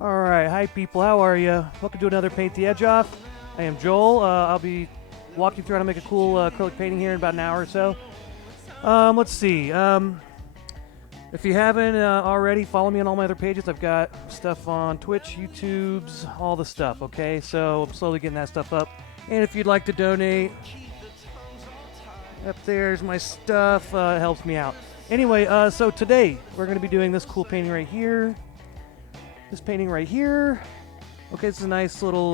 Alright, hi people, how are you? Welcome to another Paint the Edge Off. I am Joel. I'll be walking through how to make a cool acrylic painting here in about an hour or so. Let's see. If you haven't already, follow me on all my other pages. I've got stuff on Twitch, YouTube's, all the stuff, okay? So I'm slowly getting that stuff up. And if you'd like to donate, up there's my stuff. It helps me out. Anyway, so today we're going to be doing this cool painting right here. This painting right here. Okay, it's a nice little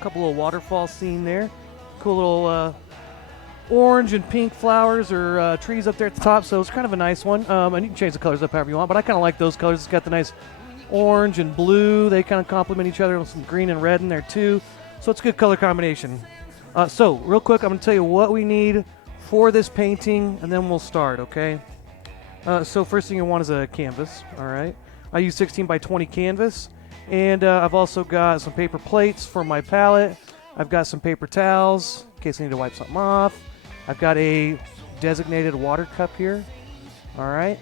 couple of waterfall scene there. Cool little orange and pink flowers or trees up there at the top, so it's kind of a nice one. And you can change the colors up however you want, but I kind of like those colors. It's got the nice orange and blue. They kind of complement each other with some green and red in there too. So it's a good color combination. So real quick, I'm going to tell you what we need for this painting, and then we'll start, okay? So first thing you want is a canvas, all right? I use 16 by 20 canvas, and I've also got some paper plates for my palette. I've got some paper towels in case I need to wipe something off. I've got a designated water cup here. All right,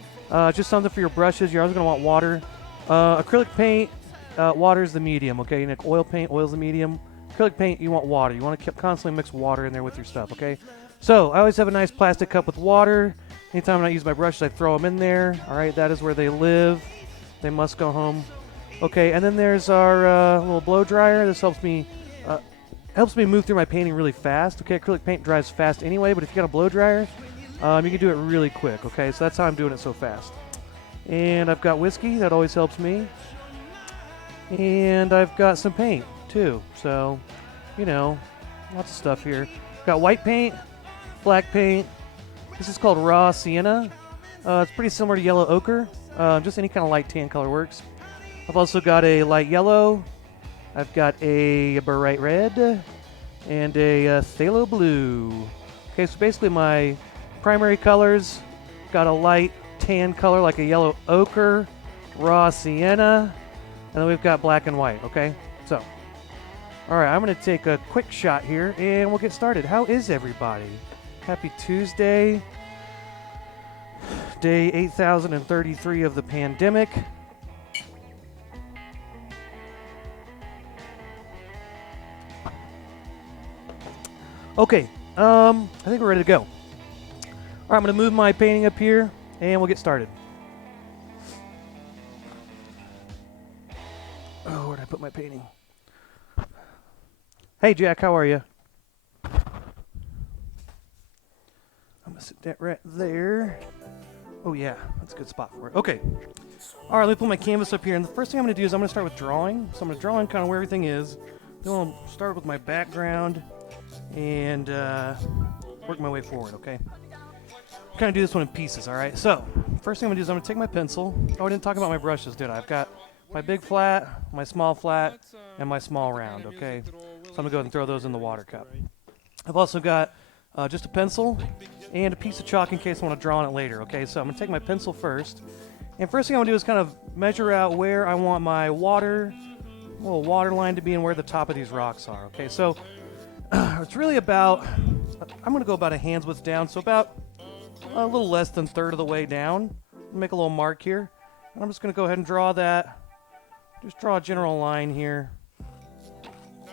just something for your brushes. You're always going to want water. Acrylic paint, water is the medium. Okay, and oil paint, oil is the medium. Acrylic paint, you want water. You want to constantly mix water in there with your stuff. Okay, so I always have a nice plastic cup with water. Anytime I use my brushes, I throw them in there. All right, that is where they live. They must go home. Okay, and then there's our little blow dryer. This helps me move through my painting really fast. Okay, acrylic paint dries fast anyway, but if you got a blow dryer, you can do it really quick. Okay, so that's how I'm doing it so fast. And I've got whiskey. That always helps me. And I've got some paint too. So, you know, lots of stuff here. Got white paint, black paint. This is called raw sienna. It's pretty similar to yellow ochre. Just any kind of light tan color works. I've also got a light yellow. I've got a bright red and a phthalo blue. Okay, so basically my primary colors got a light tan color like a yellow ochre, raw sienna, and then we've got black and white. Okay, so all right, I'm going to take a quick shot here and we'll get started. How is everybody? Happy Tuesday. Day 8033 of the pandemic. Okay, I think we're ready to go. All right, I'm going to move my painting up here, and we'll get started. Oh, where did I put my painting? Hey, Jack, how are you? I'm going to sit that right there. Oh yeah, that's a good spot for it. Okay. All right, let me put my canvas up here. And the first thing I'm going to do is I'm going to start with drawing. So I'm going to draw in kind of where everything is. Then I'll start with my background and work my way forward, okay? Kind of do this one in pieces, all right? So first thing I'm going to do is I'm going to take my pencil. Oh, I didn't talk about my brushes, did I? I've got my big flat, my small flat, and my small round, okay? So I'm going to go ahead and throw those in the water cup. I've also got just a pencil and a piece of chalk in case I want to draw on it later. Okay, so I'm going to take my pencil first. And first thing I'm going to do is kind of measure out where I want my little water line to be and where the top of these rocks are. Okay, so it's really about, I'm going to go about a hand's width down, so about a little less than third of the way down. Make a little mark here. And I'm just going to go ahead and draw that. Just draw a general line here.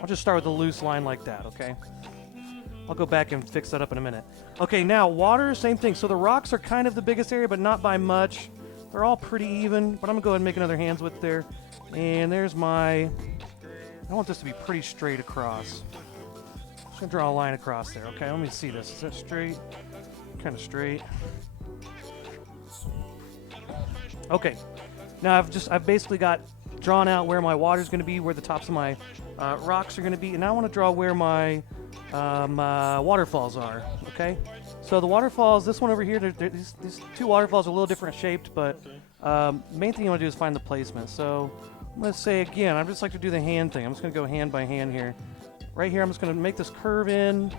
I'll just start with a loose line like that, okay? I'll go back and fix that up in a minute. Okay, now water, same thing. So the rocks are kind of the biggest area, but not by much. They're all pretty even, but I'm going to go ahead and make another hand's width there. And there's I want this to be pretty straight across. I'm just going to draw a line across there. Okay, let me see this. Is that straight? Kind of straight. Okay, now I've basically got drawn out where my water's going to be, where the tops of my rocks are going to be, and now I want to draw where my waterfalls are. Okay, so the waterfalls, this one over here, these two waterfalls are a little different shaped, but main thing you want to do is find the placement. So let's say again, I just like to do the hand thing. I'm just going to go hand by hand here. Right here, I'm just going to make this curve in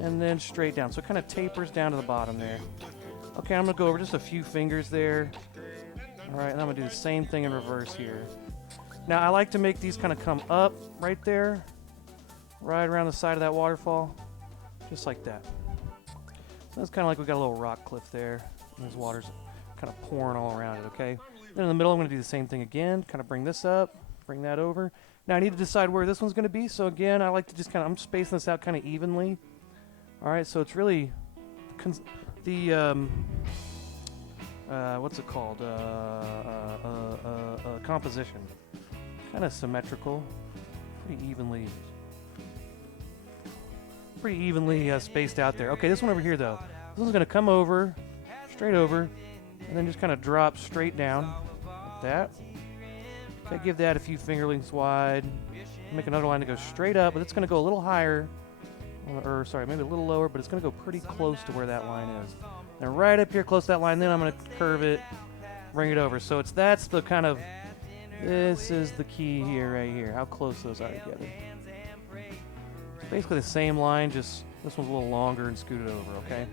and then straight down, so it kind of tapers down to the bottom there. Okay, I'm going to go over just a few fingers there. All right, and I'm going to do the same thing in reverse here. Now I like to make these kind of come up right there, right around the side of that waterfall, just like that. So it's kind of like we got a little rock cliff there, and this water's kind of pouring all around it, okay? Then in the middle, I'm going to do the same thing again. Kind of bring this up, bring that over. Now I need to decide where this one's going to be. So again, I like to just I'm spacing this out kind of evenly. All right, so it's really what's it called? Composition. Kind of symmetrical, pretty evenly spaced out there. Okay, this one over here though. This one's going to come over, straight over, and then just kind of drop straight down like that. Okay, give that a few finger lengths wide. Make another line to go straight up, but it's going to go a little higher, or sorry, maybe a little lower, but it's going to go pretty close to where that line is. And right up here close to that line, then I'm going to curve it, bring it over. So that's the kind of, this is the key here, right here, how close those are together. It's basically the same line, just this one's a little longer and scooted over, okay?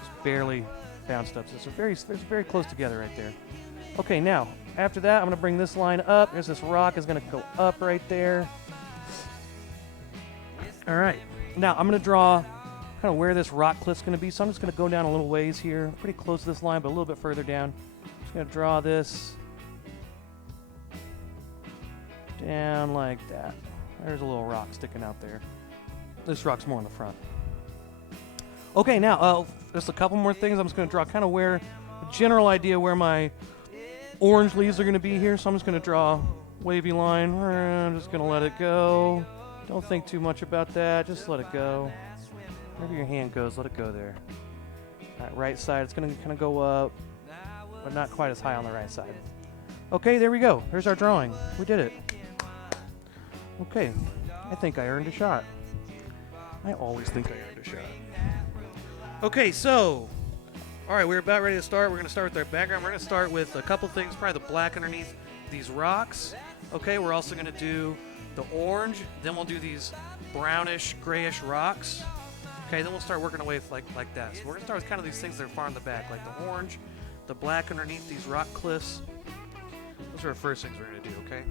Just barely bounced up. So it's very close together right there. Okay, now, after that, I'm going to bring this line up. There's this rock is going to go up right there. All right. Now, I'm going to draw kind of where this rock cliff's going to be. So I'm just going to go down a little ways here. Pretty close to this line, but a little bit further down. Just going to draw this down like that. There's a little rock sticking out there. This rock's more in the front. Okay, now, just a couple more things. I'm just going to draw kind of where, a general idea where my orange leaves are going to be here. So I'm just going to draw a wavy line. I'm just going to let it go. Don't think too much about that. Just let it go. Wherever your hand goes, let it go there. All right, right side, it's going to kind of go up, but not quite as high on the right side. Okay, there we go. There's our drawing. We did it. Okay, I think I earned a shot. I always think I earned a shot. Okay, so, all right, we're about ready to start. We're going to start with our background. We're going to start with a couple things, probably the black underneath these rocks. Okay, we're also going to do the orange. Then we'll do these brownish, grayish rocks. Okay, then we'll start working away like that. So we're going to start with kind of these things that are far in the back, like the orange, the black underneath these rock cliffs. Those are our first things we're going to do, okay?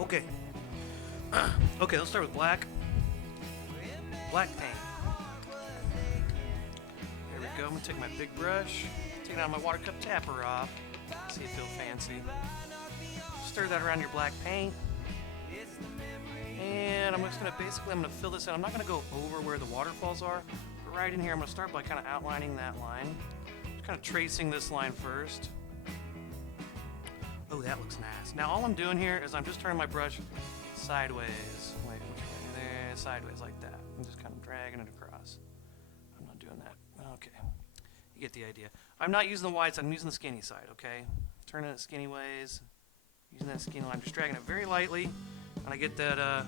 Okay. Okay, let's start with black. Black paint. There we go. I'm going to take my big brush, take out my water cup tapper off. See it feel fancy. Stir that around your black paint. And I'm just going to fill this in. I'm not going to go over where the waterfalls are, but right in here I'm going to start by kind of outlining that line. Just kind of tracing this line first. Oh, that looks nice. Now all I'm doing here is I'm just turning my brush sideways. Wait, which way? There, sideways like that. I'm just kind of dragging it across. I'm not doing that. Okay. You get the idea. I'm not using the wide side, I'm using the skinny side, okay? Turning it skinny ways, using that skinny line. I'm just dragging it very lightly, and I get that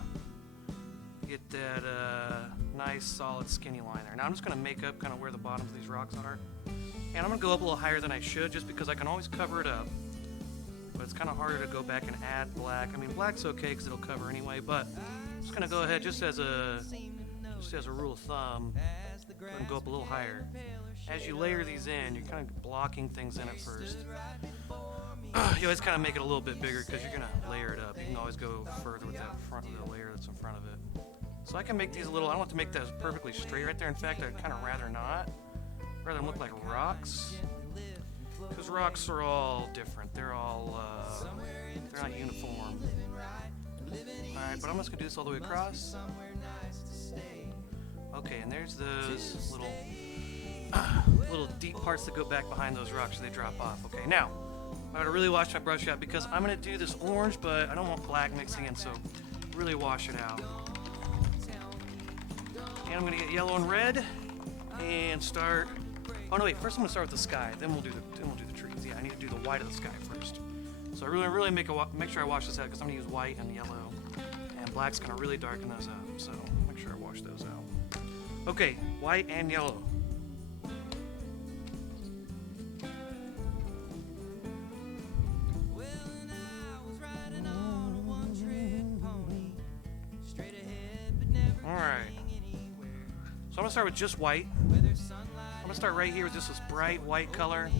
nice, solid, skinny line there. Now I'm just going to make up kind of where the bottoms of these rocks are. And I'm going to go up a little higher than I should, just because I can always cover it up. But it's kind of harder to go back and add black. I mean, black's okay because it'll cover anyway, but I'm just going to go ahead just as a rule of thumb, and go up a little higher. As you layer these in, you're kind of blocking things in at first. You always kind of make it a little bit bigger because you're going to layer it up. You can always go further with that front of the layer that's in front of it. So I can make these a little, I don't want to make that perfectly straight right there. In fact, I'd kind of rather not. Rather than look like rocks. Because rocks are all different. They're all, they're not uniform. Alright, but I'm just going to do this all the way across. Okay, and there's those little deep parts that go back behind those rocks so they drop off. Okay, now, I gotta really wash my brush out because I'm gonna do this orange, but I don't want black mixing in, so really wash it out. And I'm gonna get yellow and red and start. Oh no, wait! First I'm gonna start with the sky. Then we'll do the trees. Yeah, I need to do the white of the sky first. So I really make sure I wash this out because I'm gonna use white and yellow, and black's gonna really darken those up. So make sure I wash those out. Okay, white and yellow. Alright. So I'm going to start with just white. I'm going to start right here with just this bright white color.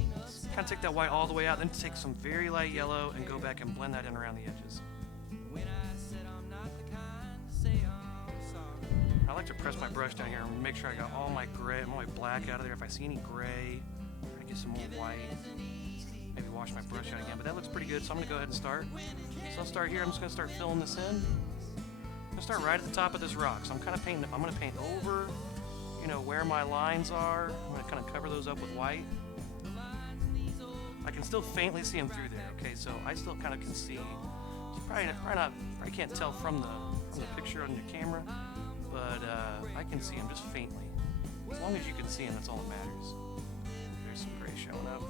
Kind of take that white all the way out, then take some very light yellow and go back and blend that in around the edges. I like to press my brush down here and make sure I got all my gray, all my black out of there. If I see any gray, try to get some more white. Maybe wash my brush out again, but that looks pretty good, so I'm gonna go ahead and start. So I'll start here. I'm just gonna start filling this in. I'm gonna start right at the top of this rock. So I'm kind of painting. I'm gonna paint over, you know, where my lines are. I'm gonna kind of cover those up with white. I can still faintly see them through there. Okay, so I still kind of can see. You probably can't tell from the picture on your camera, but I can see them just faintly. As long as you can see them, that's all that matters. There's some gray showing up.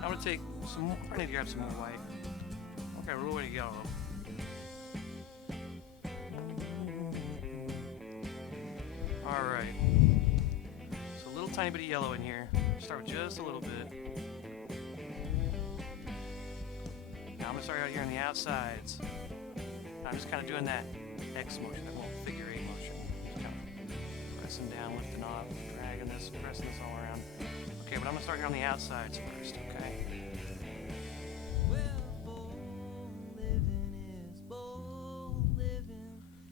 I'm gonna take some more. I need to grab some more white. Okay, we're ready to go. Alright. So a little tiny bit of yellow in here. Start with just a little bit. Now I'm gonna start out here on the outsides. I'm just kind of doing that X motion, that little figure 8 motion. Just kind of pressing down, lifting off, dragging this, pressing this all around. Okay, but I'm gonna start here on the outsides first, okay?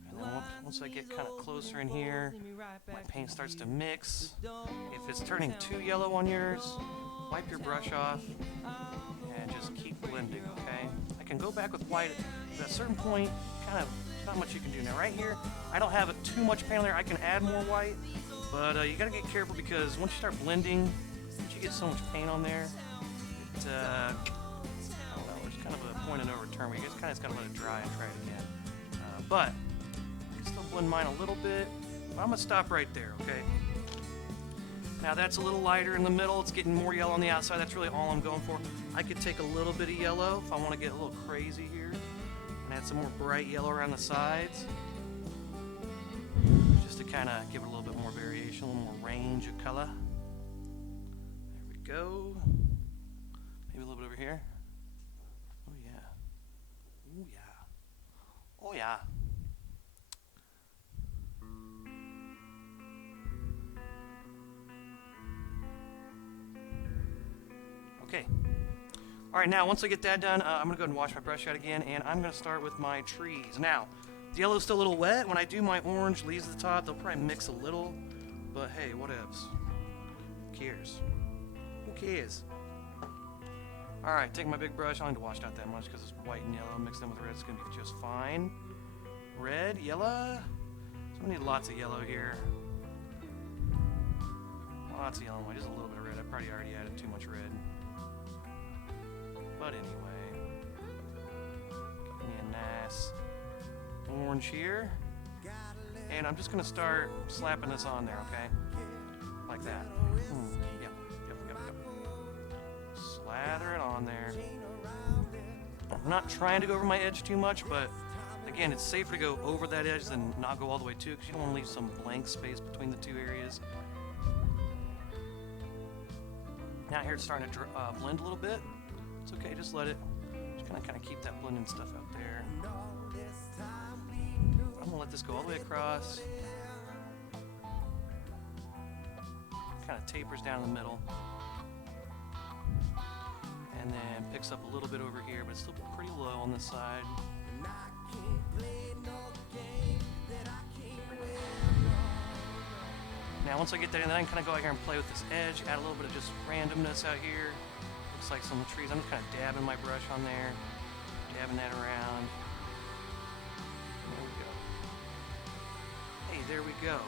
And then once I get kind of closer in here, my paint starts to mix. If it's turning too yellow on yours, wipe your brush off and just keep blending, okay? I can go back with white, but at a certain point, kind of, there's not much you can do. Now right here, I don't have too much paint on there. I can add more white, but you gotta get careful because once you start blending, you get so much paint on there, I don't know, there's kind of a point of no return where you just kind of got to let it dry and try it again. But I can still blend mine a little bit, but I'm going to stop right there, okay? Now that's a little lighter in the middle, it's getting more yellow on the outside, that's really all I'm going for. I could take a little bit of yellow if I want to get a little crazy here, and add some more bright yellow around the sides, just to kind of give it a little bit more variation, a little more range of color. Go. Maybe a little bit over here. Oh yeah. Oh yeah. Oh yeah. Okay. Alright, now once I get that done, I'm going to go ahead and wash my brush out again, and I'm going to start with my trees. Now, the yellow's still a little wet. When I do my orange leaves at the top, they'll probably mix a little, but hey, whatevs. Who cares? Who cares? Alright, take my big brush. I don't need to wash it out that much because it's white and yellow mixed in with red. It's going to be just fine. Red, yellow. So we need lots of yellow here. Lots of yellow. Just a little bit of red. I probably already added too much red. But anyway. Give me a nice orange here. And I'm just going to start slapping this on there, okay? Like that. Yep. Slather it on there. I'm not trying to go over my edge too much, but again, it's safer to go over that edge than not go all the way to, because you don't want to leave some blank space between the two areas. Now here it's starting to blend a little bit. It's okay, just let it. Just kind of keep that blending stuff out there. I'm gonna let this go all the way across. Kind of tapers down in the middle. And then picks up a little bit over here, but it's still pretty low on this side. Now once I get that in, then I can kind of go out here and play with this edge, add a little bit of just randomness out here. Looks like some trees. I'm just kind of dabbing my brush on there, dabbing that around. There we go. Hey, there we go.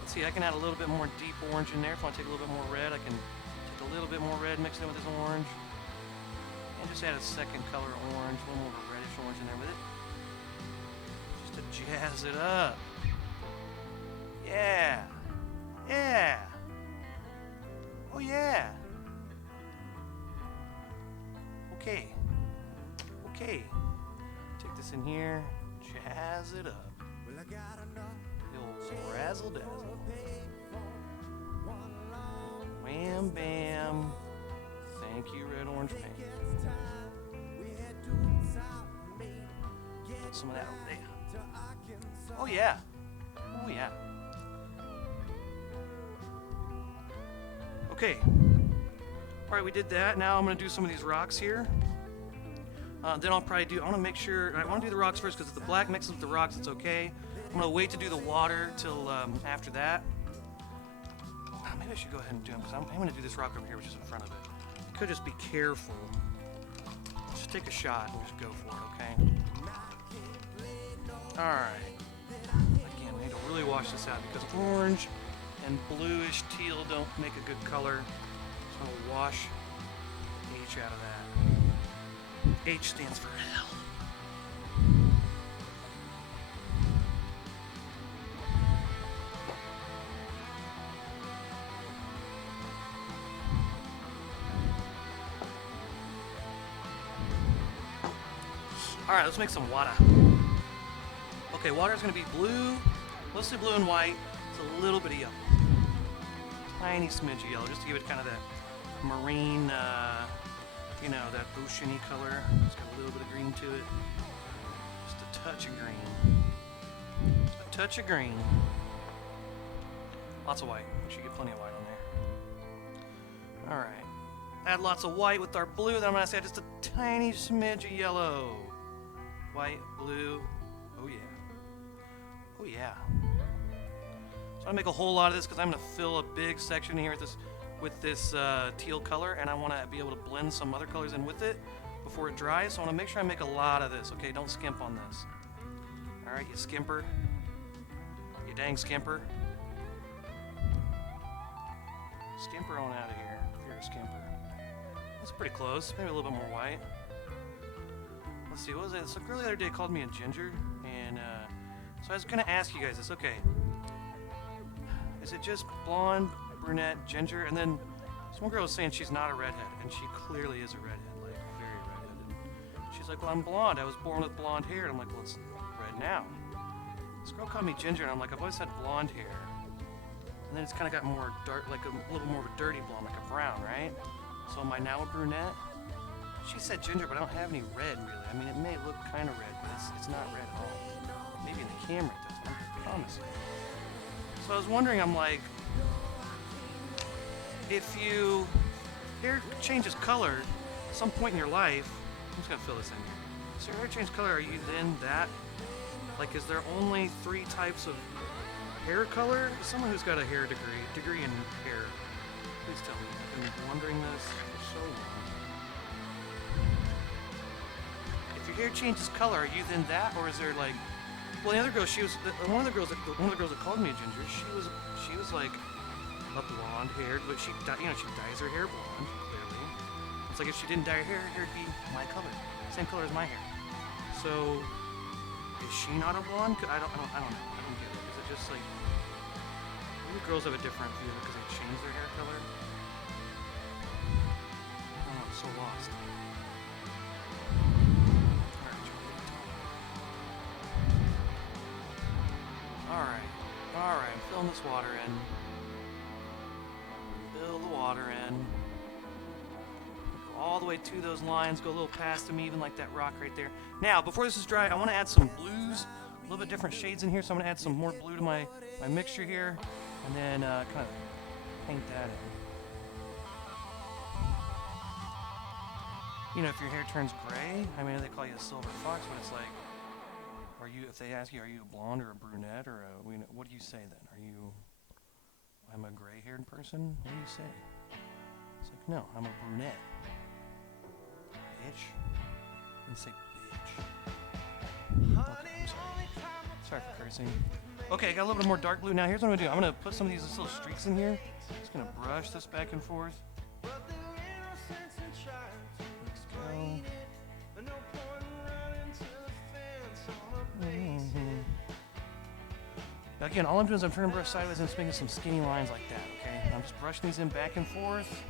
Let's see, I can add a little bit more deep orange in there. If I want to take a little bit more red, I can take a little bit more red mixed in with this orange. And just add a second color orange, a little more of a reddish orange in there with it. Just to jazz it up. Yeah. Yeah. Oh yeah. Okay. Okay. Take this in here, jazz it up. The old razzle dazzle. Wham bam. Thank you, red orange paint. Put some of that over there. Oh yeah. Oh yeah. Okay. Alright, we did that. Now I'm going to do some of these rocks here. Then I'll probably do, I want to make sure, I want to do the rocks first because if the black mixes with the rocks, it's okay. I'm going to wait to do the water till after that. Maybe I should go ahead and do them because I'm going to do this rock over here, which is in front of it. You could just be careful. Just take a shot and just go for it, okay? Alright. Again, we need to really wash this out because orange and bluish teal don't make a good color. So I'll wash H out of that. H stands for hell. Alright, let's make some water. Okay, water is going to be blue, mostly blue and white. It's a little bit of yellow. Tiny smidge of yellow, just to give it kind of that marine, you know, that oceany color. It's got a little bit of green to it. Just a touch of green. A touch of green. Lots of white. We should get plenty of white on there. Alright. Add lots of white with our blue. Then I'm going to add just a tiny smidge of yellow. White, blue. Oh yeah. Oh yeah. So I'm going to make a whole lot of this because I'm going to fill a big section here with this teal color, and I want to be able to blend some other colors in with it before it dries. So I want to make sure I make a lot of this. Okay, don't skimp on this. Alright, you skimper. You dang skimper. Skimper on out of here if you're a skimper. That's pretty close. Maybe a little bit more white. Let's see, what was it? So a girl the other day called me a ginger, and so I was going to ask you guys this. Okay, is it just blonde, brunette, ginger? And then this one girl was saying she's not a redhead, and she clearly is a redhead, like very redheaded. She's like, well, I'm blonde. I was born with blonde hair. And I'm like, well, it's red now. This girl called me ginger, and I'm like, I've always had blonde hair. And then it's kind of got more dark, like a little more of a dirty blonde, like a brown, right? So am I now a brunette? She said ginger, but I don't have any red, really. I mean, it may look kind of red, but it's not red at all. Maybe in the camera it does, I promise you. So I was wondering, I'm like, if you hair changes color at some point in your life, I'm just going to fill this in here. So your hair changes color, are you then that? Like, is there only 3 types of hair color? Someone who's got a hair degree in hair, please tell me. I've been wondering this for so long. If your hair changes color, are you then that, or is there like? Well, the other girl, one of the girls that called me a ginger. She was like a blonde haired, but she dyes her hair blonde. Clearly, it's like if she didn't dye her hair, it'd be my color, same color as my hair. So, is she not a blonde? I don't know. I don't get it. Is it just like? Maybe girls have a different view because they change their hair color. Oh, I'm so lost. Alright, I'm filling this water in. Fill the water in. Go all the way to those lines, go a little past them even, like that rock right there. Now, before this is dry, I want to add some blues, a little bit different shades in here, so I'm going to add some more blue to my mixture here, and then kind of paint that in. You know, if your hair turns gray, I mean, they call you a silver fox, but it's like, if they ask you, are you a blonde or a brunette or what do you say then? I'm a gray-haired person? What do you say? It's like, no, I'm a brunette. Bitch. I didn't say bitch. Okay, I'm sorry. Sorry for cursing. Okay, I got a little bit more dark blue. Now here's what I'm going to do. I'm going to put some of these little streaks in here. Just going to brush this back and forth. Let's go. Now again, all I'm doing is I'm turning the brush sideways and just making some skinny lines like that, okay? I'm just brushing these in back and forth.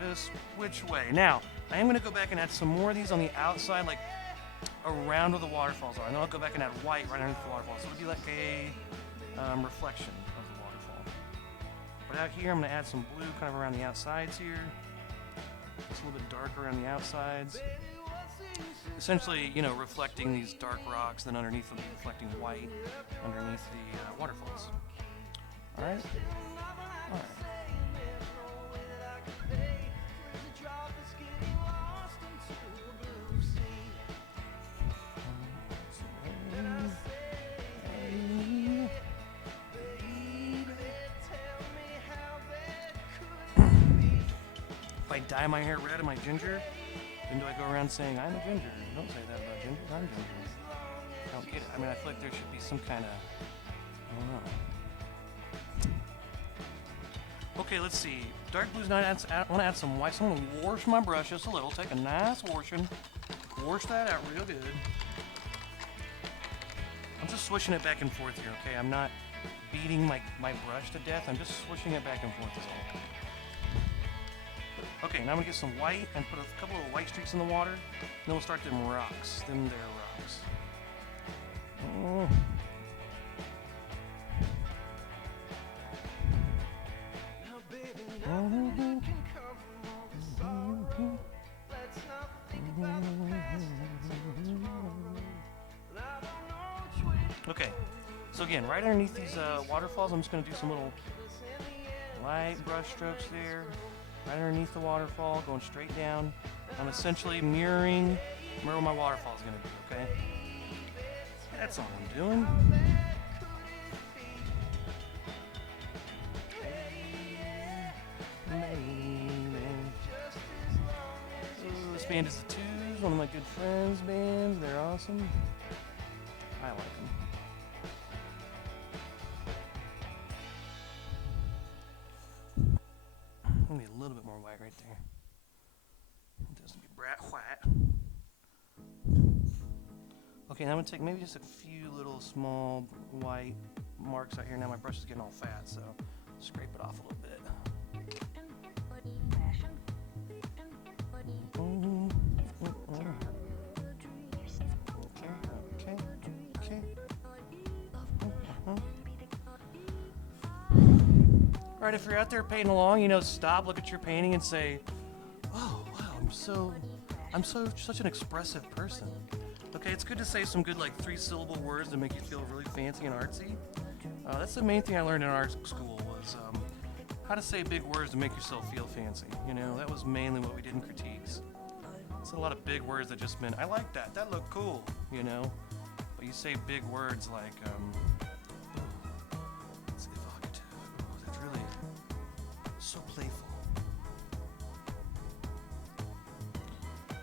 Just which way. Now, I am going to go back and add some more of these on the outside, like around where the waterfalls are. And then I'll go back and add white right underneath the waterfall. So it'll be like a reflection of the waterfall. But out here, I'm going to add some blue kind of around the outsides here. It's a little bit darker around the outsides. Essentially, you know, reflecting these dark rocks, then underneath them reflecting white underneath the waterfalls. Alright? Alright. I dye my hair red and my ginger, then do I go around saying, I'm a ginger? Don't say that about ginger. I'm ginger. I don't get it. I mean, I feel like there should be some kind of, I don't know. Okay, let's see. Dark blue's not, I want to add some white. So I'm going to wash my brush just a little. Take a nice washing. Wash that out real good. I'm just swishing it back and forth here, okay? I'm not beating my brush to death. I'm just swishing it back and forth is all. Okay, now I'm going to get some white and put a couple of white streaks in the water. Then we'll start them rocks. Them there rocks. Oh. Okay, so again, right underneath these waterfalls, I'm just going to do some little light brush strokes there. Right underneath the waterfall, going straight down. I'm essentially mirroring where my waterfall is going to be, okay? That's all I'm doing. Ooh, this band is the Twos, one of my good friends' bands. They're awesome. I like them. I'm gonna be a little bit more white right there. It doesn't be bright white. Okay, now I'm gonna take maybe just a few little small white marks out here. Now my brush is getting all fat, so scrape it off a little bit. Okay. Alright, if you're out there painting along, you know, stop, look at your painting and say, oh, wow, I'm such an expressive person. Okay, it's good to say some good, like, 3-syllable words that make you feel really fancy and artsy. That's the main thing I learned in art school was how to say big words to make yourself feel fancy. You know, that was mainly what we did in critiques. It's a lot of big words that just meant, I like that, that looked cool, you know? But you say big words like, it's evocative, that's really so playful.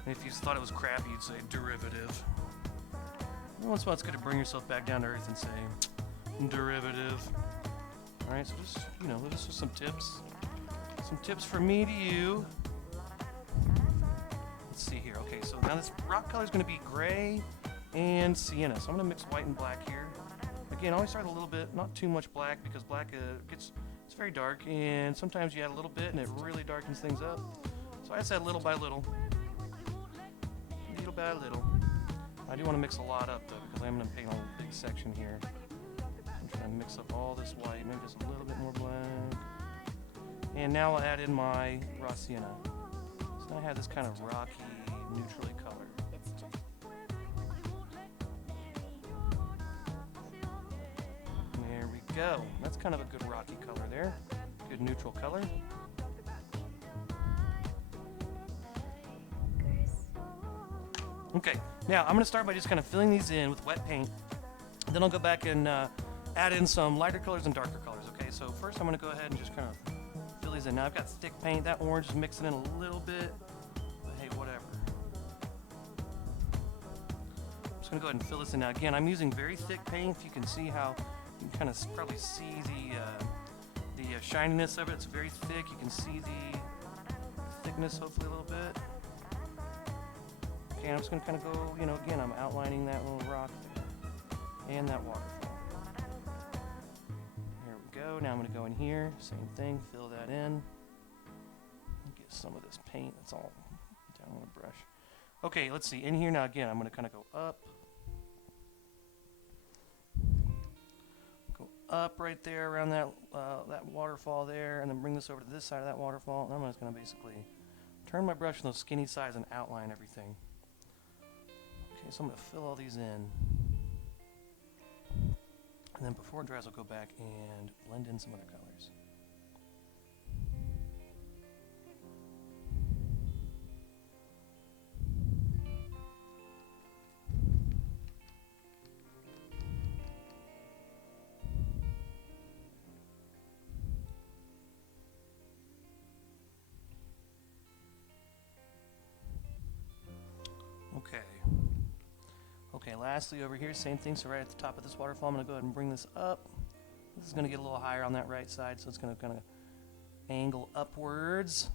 And if you thought it was crappy, you'd say derivative. Once in a while, it's good to bring yourself back down to earth and say derivative. Alright, so just, you know, this is some tips. Some tips from me to you. Let's see here. Okay, so now this rock color is going to be gray and sienna. So I'm going to mix white and black here. Again, always start a little bit, not too much black, because black it's very dark, and sometimes you add a little bit and it really darkens things up. So I just add little by little. Little by little. I do want to mix a lot up though, because I'm going to paint a big section here. I'm trying to mix up all this white, maybe just a little bit more black. And now I'll add in my raw sienna. So now I have this kind of rocky, neutrally color. There we go. That's kind of a good rocky color there. Good neutral color. Okay, now I'm going to start by just kind of filling these in with wet paint. Then I'll go back and add in some lighter colors and darker colors, okay? So first I'm going to go ahead and just kind of fill these in. Now I've got thick paint. That orange is mixing in a little bit, but hey, whatever. I'm just going to go ahead and fill this in. Now again, I'm using very thick paint. If you can see how, you can kind of probably see the shininess of it. It's very thick. You can see the thickness hopefully a little bit. Okay, I'm just going to kind of go, you know, again, I'm outlining that little rock there and that waterfall. Here we go. Now I'm going to go in here, same thing, fill that in. Get some of this paint that's all down on the brush. Okay, let's see. In here now, again, I'm going to kind of go up. Go up right there around that waterfall there, and then bring this over to this side of that waterfall. And I'm just going to basically turn my brush on those skinny sides and outline everything. Okay, so I'm going to fill all these in. And then before it dries, I'll go back and blend in some other colors. Okay, lastly over here, same thing. So right at the top of this waterfall, I'm going to go ahead and bring this up. This is going to get a little higher on that right side, so it's going to kind of angle upwards.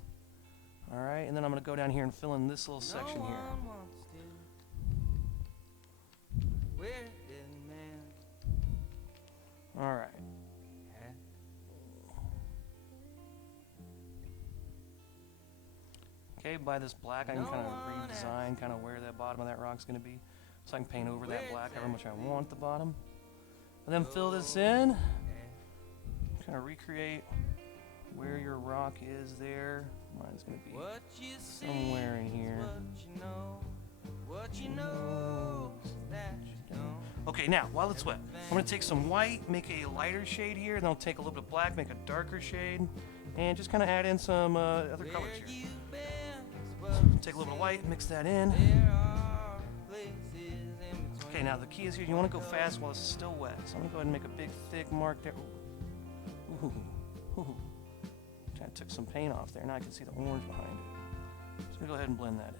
All right, and then I'm going to go down here and fill in this little section here. All right. Okay, by this black, I can kind of redesign kind of where that bottom of that rock's going to be. So I can paint over that black however much I want at the bottom. And then fill this in. Kind of recreate where your rock is there. Mine's going to be somewhere in here. Okay, now, while it's wet, I'm going to take some white, make a lighter shade here, and then I'll take a little bit of black, make a darker shade, and just kind of add in some other colors here. Take a little bit of white, mix that in. Okay, now the key is here, you want to go fast while it's still wet. So I'm going to go ahead and make a big, thick mark there. Ooh. Ooh. I took some paint off there, now I can see the orange behind it. So I'm going to go ahead and blend that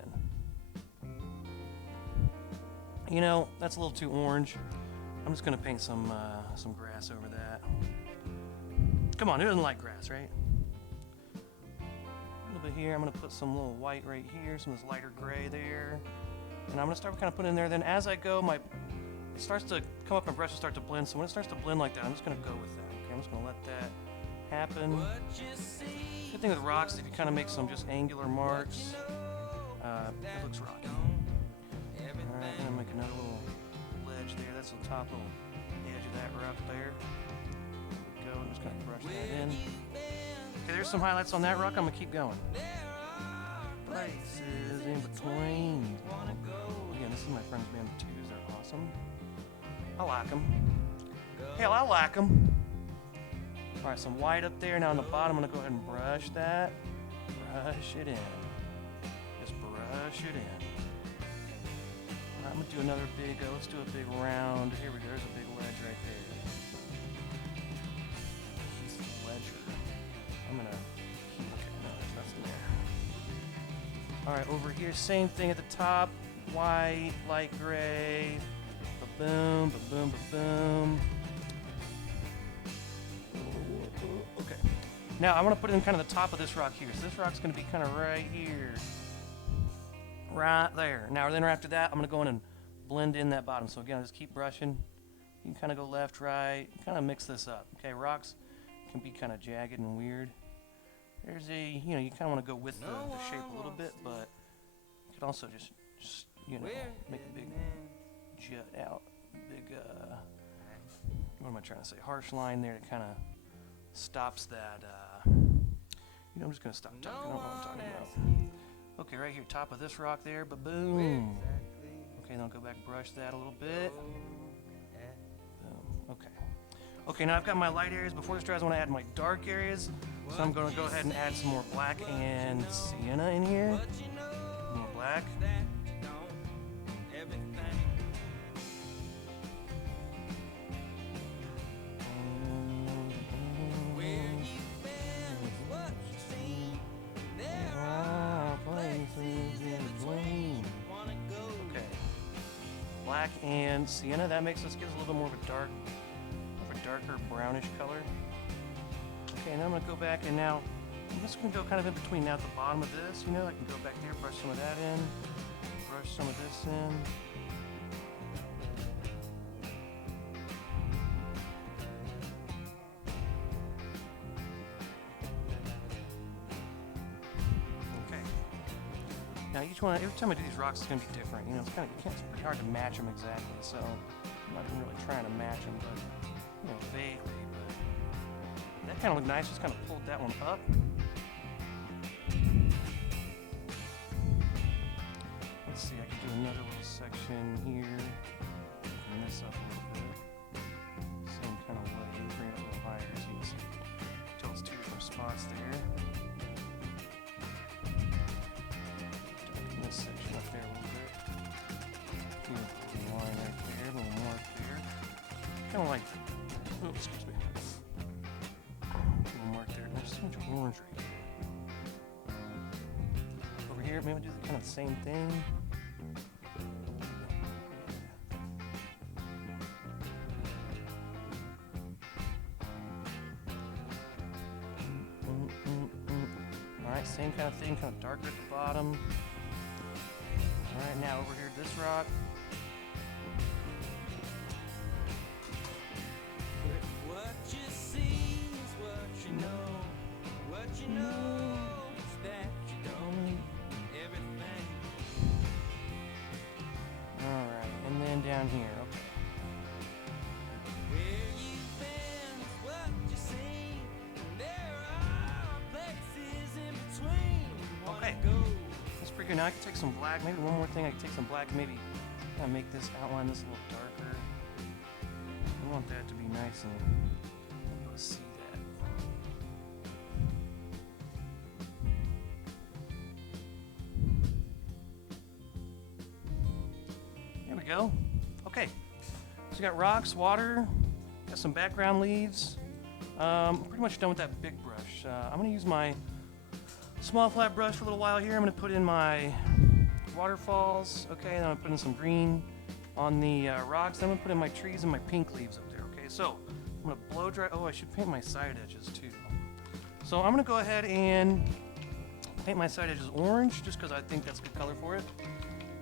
in. You know, that's a little too orange. I'm just going to paint some grass over that. Come on, who doesn't like grass, right? A little bit here. I'm going to put some little white right here, some of this lighter gray there. And I'm going to start kind of putting in there. Then as I go, it starts to come up, my brush will start to blend. So when it starts to blend like that, I'm just going to go with that. Okay, I'm just going to let that happen. Good thing with rocks, if you kind of make some just angular marks, it looks rocky. Alright, I'm going to make another little ledge there. That's the top little edge of that rock there. There we go. I'm just going to brush that in. Okay, there's some highlights on that rock. I'm going to keep going. Places in between. Again, this is my friend's band, the Twos. They're awesome. I like them. Hell, I like them. Alright, some white up there. Now on the bottom, I'm going to go ahead and brush that. Brush it in. Just brush it in. Alright, I'm going to do another big, let's do a big round. Here we go, there's a big ledge right there. Piece of ledger. I'm going to, okay, no, there's nothing there. Alright, over here, same thing at the top. White, light gray. Ba-boom, ba-boom, ba-boom. Okay. Now I want to put it in kind of the top of this rock here. So this rock's going to be kind of right here. Right there. Now then after that, I'm going to go in and blend in that bottom. So again, I'll just keep brushing. You can kind of go left, right, kind of mix this up. Okay, rocks can be kind of jagged and weird. There's a, you know, you kind of want to go with the shape a little bit, but you could also just you know, make a big jut out. Big, what am I trying to say? Harsh line there that kind of stops that, you know, I'm just going to stop talking. I don't know what I'm talking about. Okay, right here, top of this rock there, ba-boom. Okay, then I'll go back and brush that a little bit. Boom. Okay. Okay, now I've got my light areas. Before this dries, I want to add my dark areas. So I'm going to go ahead and add some more black and sienna in here. More black. Black and sienna, that makes us, gives a little bit more of a darker brownish color. Okay, now I'm going to go back and now I'm just going to go kind of in between now at the bottom of this, you know, I can go back there, brush some of that in, brush some of this in. Now each one, every time I do these rocks, it's going to be different. You know, it's pretty hard to match them exactly. So I'm not even really trying to match them, but you know, vaguely. But that kind of looked nice. Just kind of pulled that one up. Let's see. I can do another little section here. Bring this up a little bit. Same kind of way. Bring it a little higher, so you can see. Tell it's two different spots there. Section up there a little bit. A line right there, a little mark there. Kind of like, oh, excuse me. A little mark there. There's so much orange right here. Over here, maybe do kind of the same thing. Alright, same kind of thing, kind of darker at the bottom. Alright, now over here this rock. What you see is what you know. What you know is that you don't need everything. Alright, and then down here, okay. Where you've been is what you see. And there are places in between. Okay. That's pretty good. Now I can take some black, maybe one more thing, I can take some black, maybe kind of make this outline this a little darker. I want that to be nice and be able to see that. There we go. Okay. So you got rocks, water, got some background leaves. Pretty much done with that big brush. I'm going to use my small flat brush for a little while here. I'm going to put in my waterfalls, okay, and then I'm going to put in some green on the rocks. Then I'm going to put in my trees and my pink leaves up there, okay? So I'm going to blow dry. Oh, I should paint my side edges too. So I'm going to go ahead and paint my side edges orange just because I think that's a good color for it.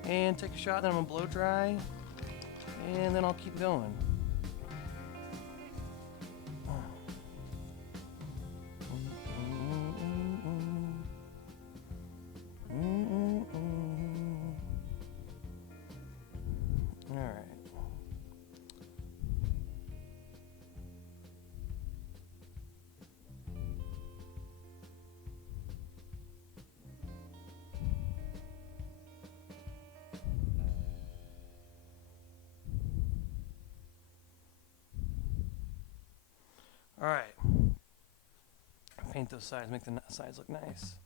And take a shot, then I'm going to blow dry, and then I'll keep going. Alright. Paint those sides, make the sides look nice.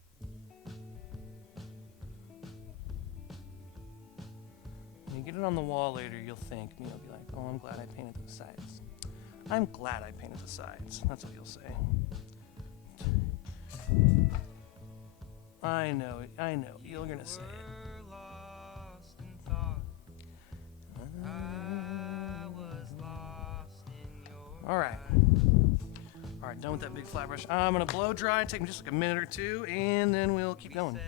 When you get it on the wall later, you'll thank me. You'll be like, oh, I'm glad I painted those sides. I'm glad I painted the sides. That's what you'll say. I know. You're gonna say it. Alright. Alright, done with that big flat brush. I'm gonna blow dry, take just like a minute or two, and then we'll keep going.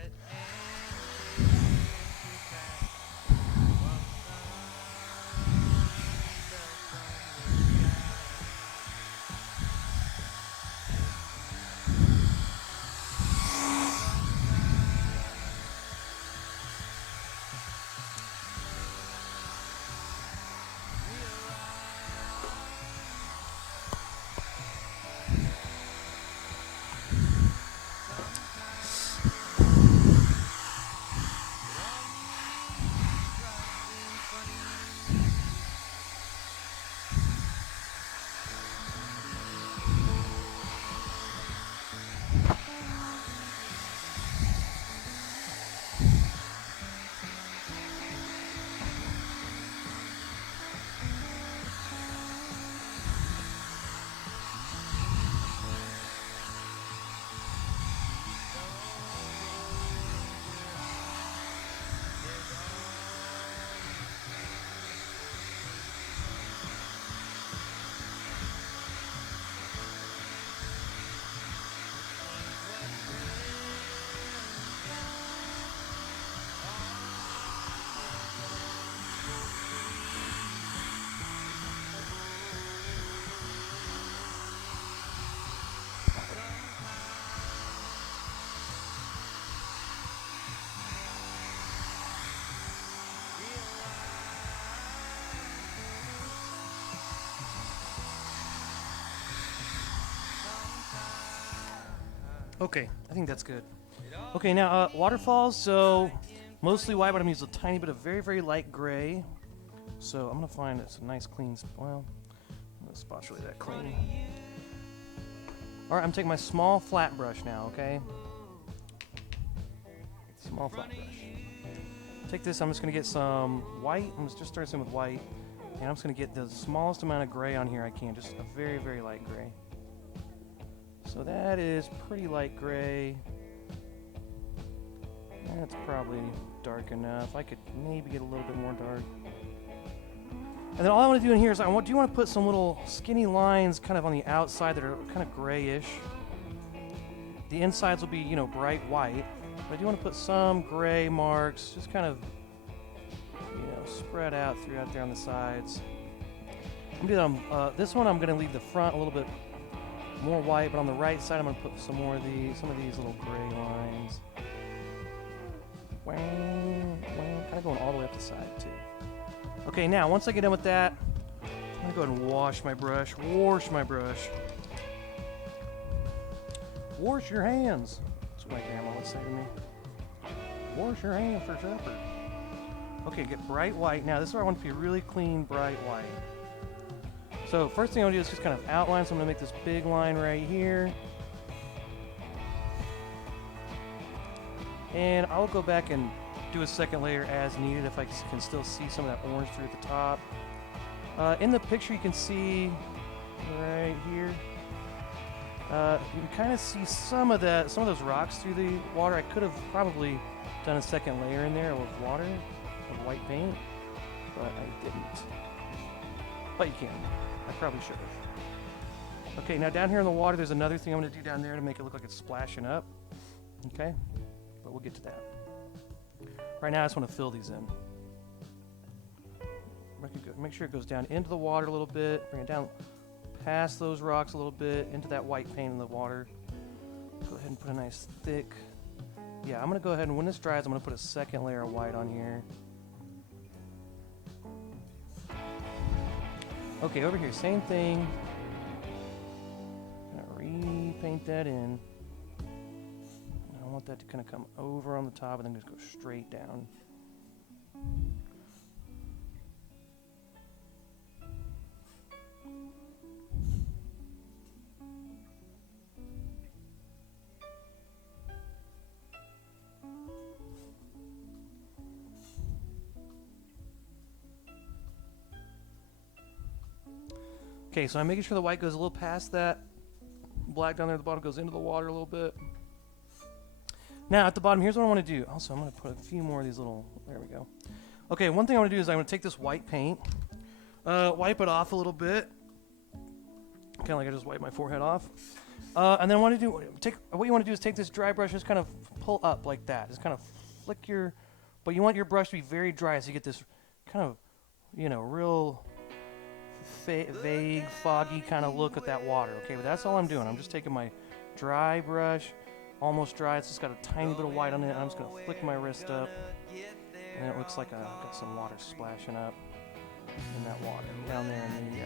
Okay, I think that's good. Okay, now waterfalls, so mostly white, but I'm using a tiny bit of very, very light gray. So I'm gonna find some nice clean, well, the spot's really that clean. All right, I'm taking my small flat brush now, okay? Small flat brush. Take this, I'm just gonna get some white. I'm just starting some with white. And I'm just gonna get the smallest amount of gray on here I can, just a very, very light gray. So that is pretty light gray. That's probably dark enough. I could maybe get a little bit more dark. And then all I want to do in here is do you want to put some little skinny lines kind of on the outside that are kind of grayish. The insides will be, you know, bright white. But I do want to put some gray marks, just kind of, you know, spread out throughout there on the sides. I'm gonna do that on, this one I'm gonna leave the front a little bit more white, but on the right side I'm gonna put some of these little gray lines. Kind of going all the way up the side too. Okay, now once I get done with that, I'm gonna go ahead and wash my brush. Wash your hands. That's what my grandma would say to me. Wash your hands for supper. Okay, get bright white. Now this is where I want it to be really clean, bright white. So first thing I want to do is just kind of outline. So I'm gonna make this big line right here. And I'll go back and do a second layer as needed if I can still see some of that orange through at the top. In the picture you can see right here, you can kind of see some of those rocks through the water. I could have probably done a second layer in there of water, of white paint, but I didn't. But you can. I probably should have. Okay, now down here in the water, there's another thing I'm going to do down there to make it look like it's splashing up. Okay, but we'll get to that. Right now, I just want to fill these in. Make sure it goes down into the water a little bit. Bring it down past those rocks a little bit, into that white paint in the water. Go ahead and put a nice thick... Yeah, I'm going to go ahead and when this dries, I'm going to put a second layer of white on here. Okay, over here, same thing. Gonna repaint that in. I want that to kind of come over on the top and then just go straight down. Okay, so I'm making sure the white goes a little past that black down there at the bottom, goes into the water a little bit. Now at the bottom, here's what I want to do. Also, I'm going to put a few more of these little, there we go. Okay, one thing I want to do is I'm going to take this white paint, wipe it off a little bit, kind of like I just wiped my forehead off. And then what you want to do is take this dry brush, just kind of pull up like that. Just kind of flick but you want your brush to be very dry so you get this kind of, you know, real vague, foggy kind of look at that water. Okay, but that's all I'm doing. I'm just taking my dry brush, almost dry. It's just got a tiny bit of white on it. And I'm just going to flick my wrist up. And it looks like I've got some water splashing up in that water, down there in the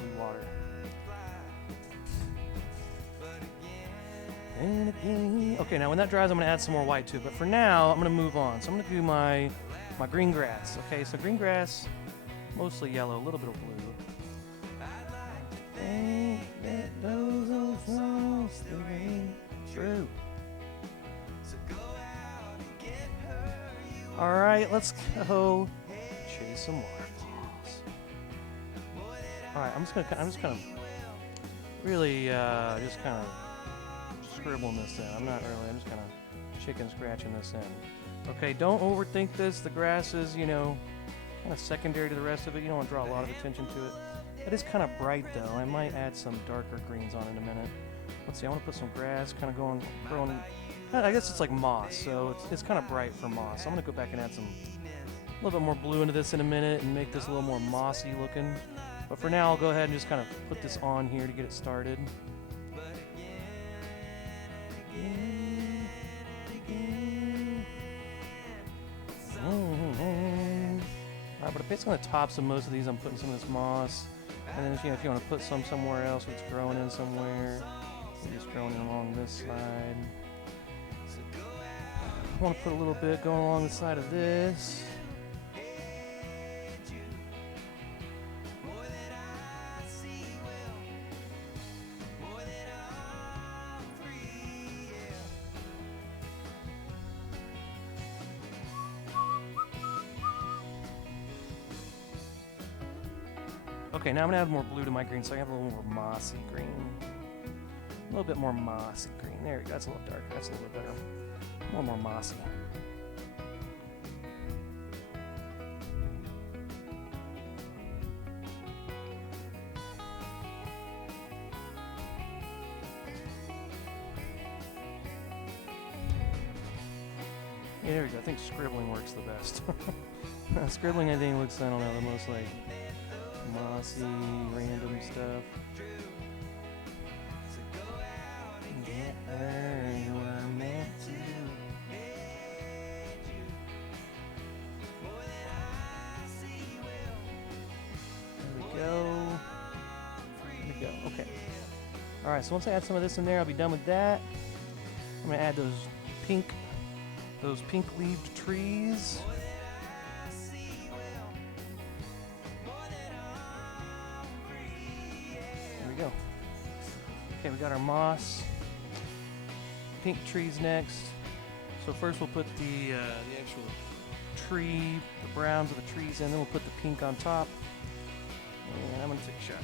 blue water. Okay, now when that dries, I'm going to add some more white to it. But for now, I'm going to move on. So I'm going to do my green grass. Okay, so green grass, mostly yellow, a little bit of blue. True. All right, let's go chase some waterfalls. All right, I'm just kind of really just kind of scribbling this in. I'm just kind of chicken scratching this in. Okay, don't overthink this. The grass is, you know, kind of secondary to the rest of it. You don't want to draw a lot of attention to it. It is kind of bright though. I might add some darker greens on it in a minute. Let's see, I want to put some grass kind of growing. I guess it's like moss, so it's kind of bright for moss. I'm going to go back and add a little bit more blue into this in a minute and make this a little more mossy looking. But for now, I'll go ahead and just kind of put this on here to get it started. Alright, but basically on the tops of most of these, I'm putting some of this moss. And then if you want to put some somewhere else, it's growing in somewhere. Just growing in along this side. I want to put a little bit going along the side of this. Okay, now I'm going to add more blue to my green so I have a little more mossy green. A little bit more mossy green. There we go. That's a little darker. That's a little bit better. A little more mossy. Yeah, there we go. I think scribbling works the best. Scribbling, I think, looks, I don't know, the most like mossy, random stuff. Get where you were meant to. There we go. There we go. Okay. All right. So once I add some of this in there, I'll be done with that. I'm gonna add those pink-leaved trees. There we go. Okay, we got our moss. Pink trees next. So first we'll put the actual tree, the browns of the trees in, then we'll put the pink on top. And I'm gonna take a shot.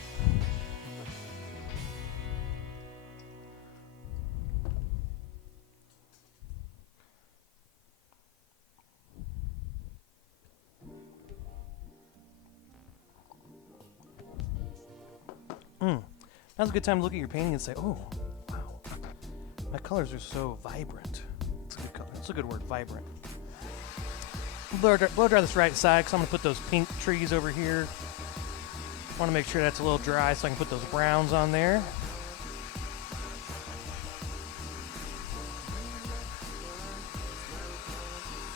Now's a good time to look at your painting and say, oh, wow, my colors are so vibrant. It's a good color. It's a good word, vibrant. Blow dry this right side because I'm going to put those pink trees over here. I want to make sure that's a little dry so I can put those browns on there.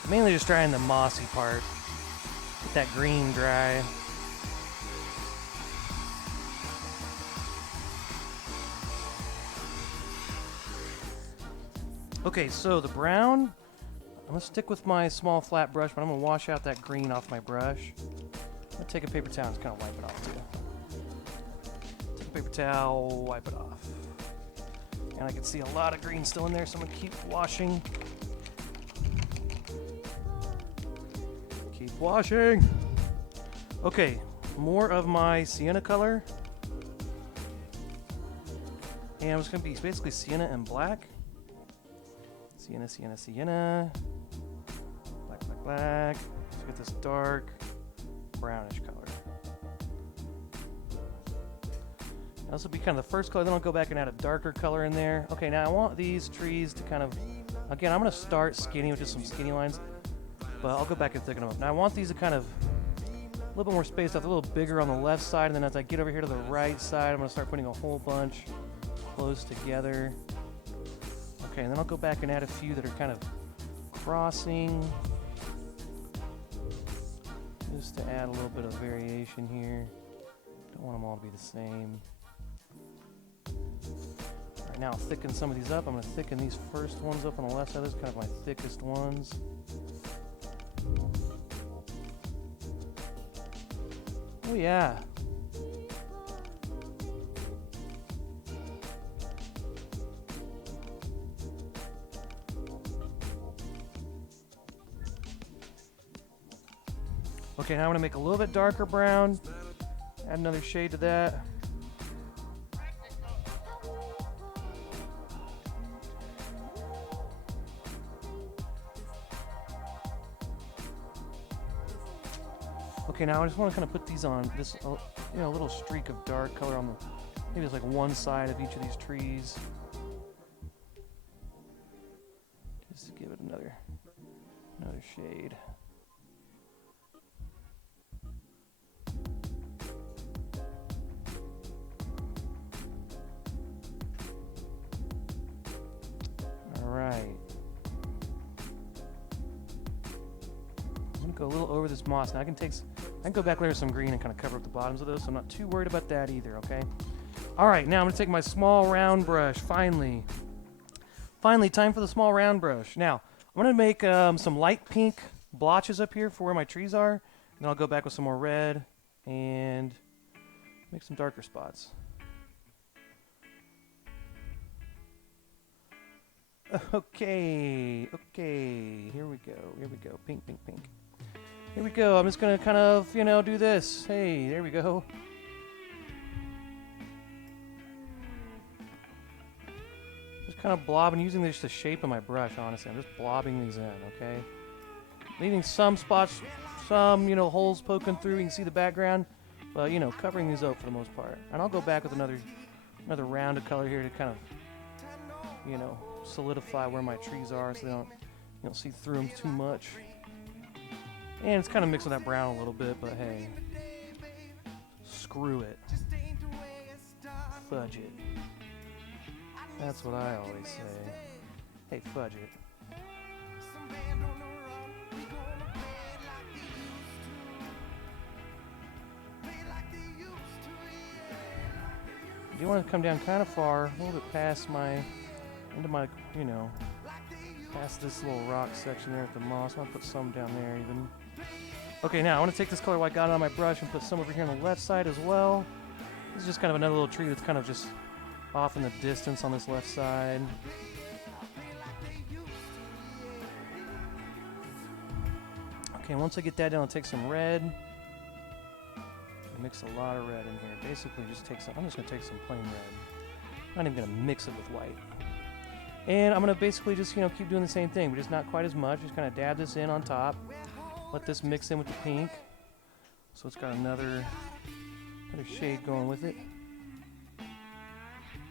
Mainly just drying the mossy part. Get that green dry. Okay, so the brown, I'm going to stick with my small flat brush, but I'm going to wash out that green off my brush. I'm going to take a paper towel and just kind of wipe it off too. Take a paper towel, wipe it off. And I can see a lot of green still in there, so I'm going to keep washing. Keep washing. Okay, more of my sienna color. And it's going to be basically sienna and black. Sienna, sienna, sienna. Black, black, black. Let's get this dark brownish color. Now this will be kind of the first color, then I'll go back and add a darker color in there. Okay, now I want these trees to kind of, again, I'm going to start skinny with just some skinny lines, but I'll go back and thicken them up. Now I want these to kind of a little bit more spaced out, a little bigger on the left side, and then as I get over here to the right side, I'm going to start putting a whole bunch close together. Okay, and then I'll go back and add a few that are kind of crossing, just to add a little bit of variation here. Don't want them all to be the same. All right, now I'll thicken some of these up. I'm going to thicken these first ones up on the left side. Those are kind of my thickest ones. Oh yeah. Okay, now I'm going to make a little bit darker brown. Add another shade to that. Okay, now I just want to kind of put these on this, little streak of dark color on the, maybe it's like one side of each of these trees. Just to give it another shade. Alright. I'm going to go a little over this moss. Now I can go back later with some green and kind of cover up the bottoms of those, so I'm not too worried about that either, okay? Alright, now I'm going to take my small round brush, finally. Finally, time for the small round brush. Now, I'm going to make some light pink blotches up here for where my trees are, and then I'll go back with some more red and make some darker spots. Okay, here we go, pink, pink, pink. Here we go, I'm just gonna kind of, do this. Hey, there we go. Just kind of blobbing, using this the shape of my brush, honestly. I'm just blobbing these in, okay? Leaving some spots, some, holes poking through, you can see the background, but, covering these up for the most part. And I'll go back with another round of color here to kind of, solidify where my trees are so they don't You don't see through them too much. And it's kind of mixing that brown a little bit, but hey. Screw it. Fudge it. That's what I always say. Hey, fudge it. You want to come down kind of far, a little bit past my, into my, you know, past this little rock section there at the moss. I'm going to put some down there even. Okay, now I want to take this color I got on my brush and put some over here on the left side as well. This is just kind of another little tree that's kind of just off in the distance on this left side. Okay, once I get that down, I'll take some red. Mix a lot of red in here. Basically, just take some. I'm just gonna take some plain red. Not even gonna mix it with white. And I'm gonna basically just, you know, keep doing the same thing, but just not quite as much. Just kind of dab this in on top. Let this mix in with the pink, so it's got another shade going with it.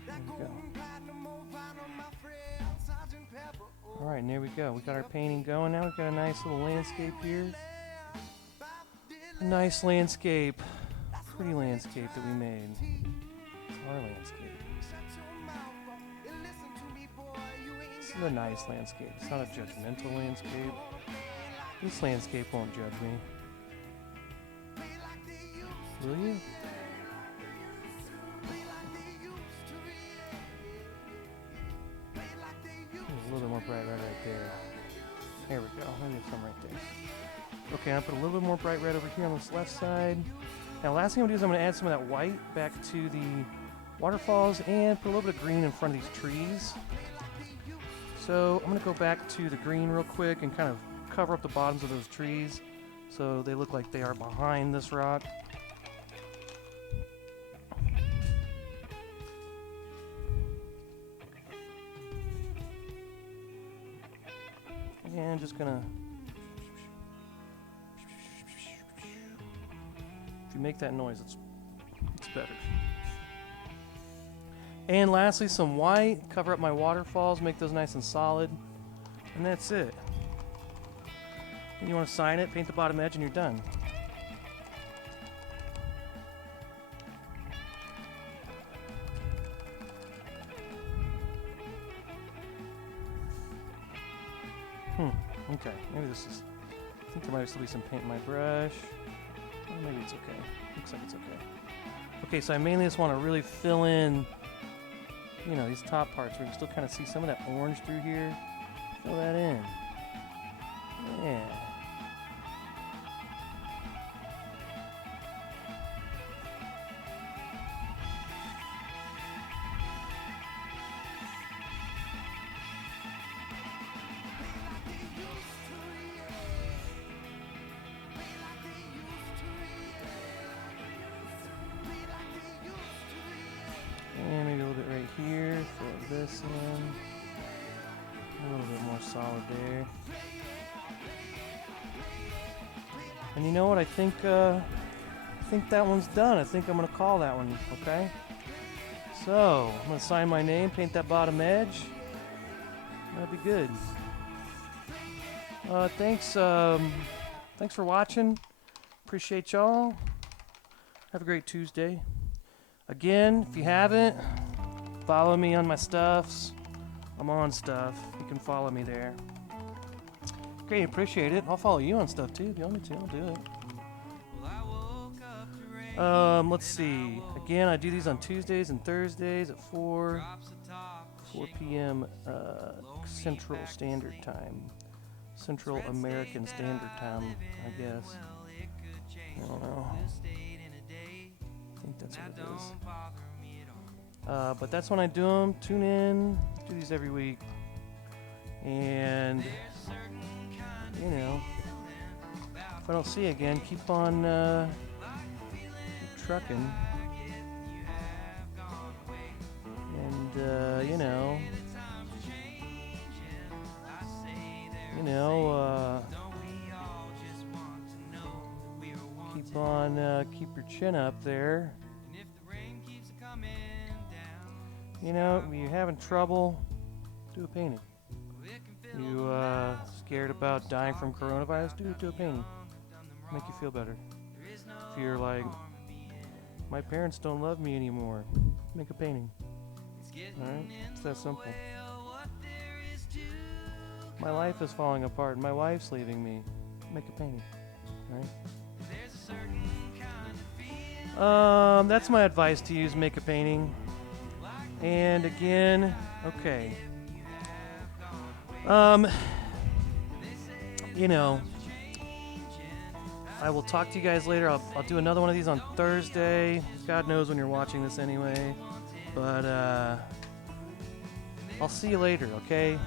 There we go. All right, and there we go. We got our painting going. Now we've got a nice little landscape here. A nice landscape. Pretty landscape that we made. It's our landscape. This is a nice landscape. It's not a judgmental landscape. This landscape won't judge me. Will you? There's a little bit more bright red right there. There we go. Maybe some right there. Okay, I'll put a little bit more bright red over here on this left side. Now, last thing I'm going to do is I'm going to add some of that white back to the waterfalls and put a little bit of green in front of these trees. So I'm going to go back to the green real quick and kind of cover up the bottoms of those trees so they look like they are behind this rock. And just going to... If you make that noise, it's better. And lastly, some white. Cover up my waterfalls, make those nice and solid. And that's it. And you want to sign it, paint the bottom edge, and you're done. Okay, maybe this is... I think there might still be some paint in my brush. Well, maybe it's okay. Looks like it's okay. Okay, so I mainly just want to really fill in, you know, these top parts where you can still kind of see some of that orange through here. Fill that in. Yeah. And maybe a little bit right here. Fill this in. A little bit more solid there. And you know what? I think that one's done. I think I'm gonna call that one. Okay. So I'm gonna sign my name, paint that bottom edge. That'll be good. Thanks for watching. Appreciate y'all. Have a great Tuesday. Again, if you haven't, follow me on my stuffs. I'm on stuff. You can follow me there. Great, appreciate it. I'll follow you on stuff too. If you want me to, I'll do it. Let's see. Again, I do these on Tuesdays and Thursdays at 4 p.m. Central Standard Time. Central American Standard Time, I guess. I don't know. I think that's what it is. But that's when I do them. Tune in. Do these every week. And, you know, if I don't see you again, keep on keep trucking. And, you know, keep your chin up there. You know, you're having trouble, do a painting. You scared about dying from coronavirus, do a painting. Make you feel better. If you're like, my parents don't love me anymore, make a painting. Alright? It's that simple. My life is falling apart and my wife's leaving me. Make a painting. Alright? That's my advice to you, is make a painting. And again, okay. You know, I will talk to you guys later. I'll do another one of these on Thursday. God knows when you're watching this anyway. But I'll see you later, okay?